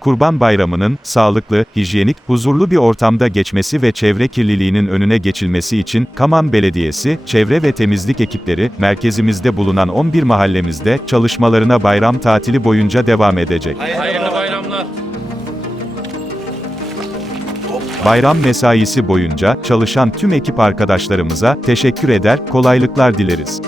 Kurban Bayramı'nın, sağlıklı, hijyenik, huzurlu bir ortamda geçmesi ve çevre kirliliğinin önüne geçilmesi için, Kaman Belediyesi, çevre ve temizlik ekipleri, merkezimizde bulunan 11 mahallemizde, çalışmalarına bayram tatili boyunca devam edecek. Hayırlı bayramlar. Bayram mesaisi boyunca, çalışan tüm ekip arkadaşlarımıza, teşekkür eder, kolaylıklar dileriz.